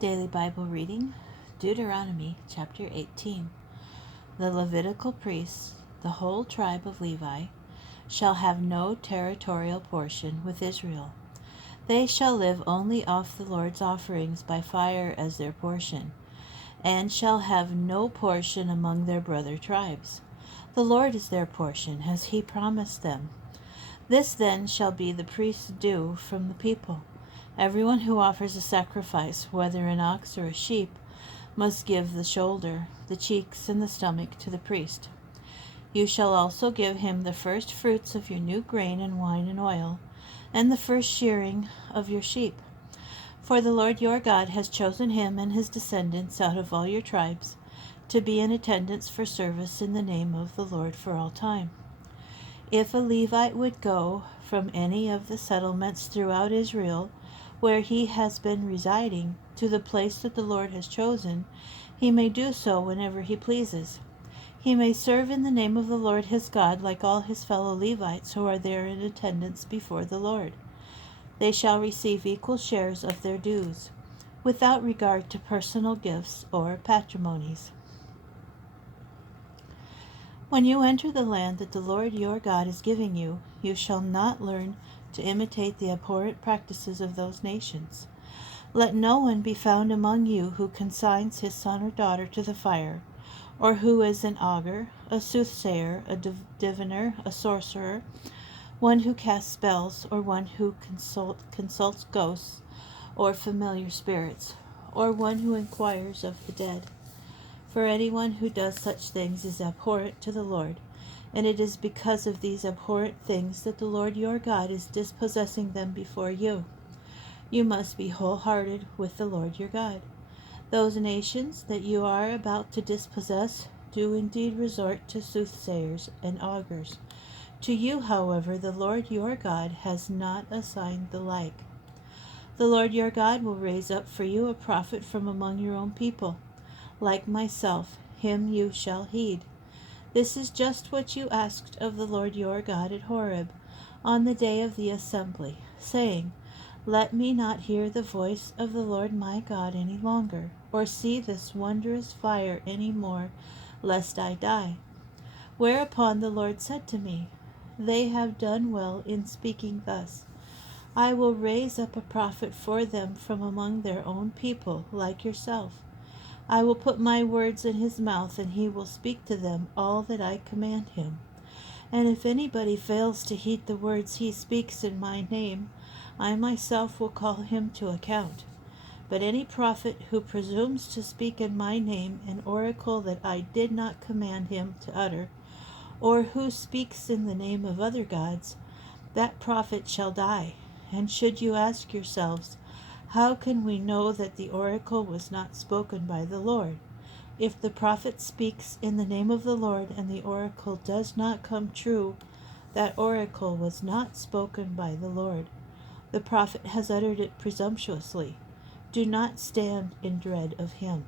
Daily Bible reading, Deuteronomy chapter 18. The Levitical priests, the whole tribe of Levi, shall have no territorial portion with Israel. They shall live only off the Lord's offerings by fire as their portion, and shall have no portion among their brother tribes. The Lord is their portion, as he promised them. This then shall be the priest's due from the people. Everyone who offers a sacrifice, whether an ox or a sheep, must give the shoulder, the cheeks, and the stomach to the priest. You shall also give him the first fruits of your new grain and wine and oil, and the first shearing of your sheep. For the Lord your God has chosen him and his descendants out of all your tribes to be in attendance for service in the name of the Lord for all time. If a Levite would go from any of the settlements throughout Israel where he has been residing to the place that the Lord has chosen, he may do so whenever he pleases. He may serve in the name of the Lord his God like all his fellow Levites who are there in attendance before the Lord. They shall receive equal shares of their dues, without regard to personal gifts or patrimonies. When you enter the land that the Lord your God is giving you, you shall not learn to imitate the abhorrent practices of those nations. Let no one be found among you who consigns his son or daughter to the fire, or who is an augur, a soothsayer, a diviner, a sorcerer, one who casts spells, or one who consults ghosts or familiar spirits, or one who inquires of the dead. For anyone who does such things is abhorrent to the Lord, and it is because of these abhorrent things that the Lord your God is dispossessing them before you. You must be wholehearted with the Lord your God. Those nations that you are about to dispossess do indeed resort to soothsayers and augurs. To you, however, the Lord your God has not assigned the like. The Lord your God will raise up for you a prophet from among your own people. Like myself, him you shall heed. This is just what you asked of the Lord your God at Horeb, on the day of the assembly, saying, Let me not hear the voice of the Lord my God any longer, or see this wondrous fire any more, lest I die. Whereupon the Lord said to me, They have done well in speaking thus. I will raise up a prophet for them from among their own people, like yourself. I will put my words in his mouth, and he will speak to them all that I command him. And if anybody fails to heed the words he speaks in my name, I myself will call him to account. But any prophet who presumes to speak in my name an oracle that I did not command him to utter, or who speaks in the name of other gods, that prophet shall die. And should you ask yourselves, How can we know that the oracle was not spoken by the Lord? If the prophet speaks in the name of the Lord and the oracle does not come true, that oracle was not spoken by the Lord. The prophet has uttered it presumptuously. Do not stand in dread of him.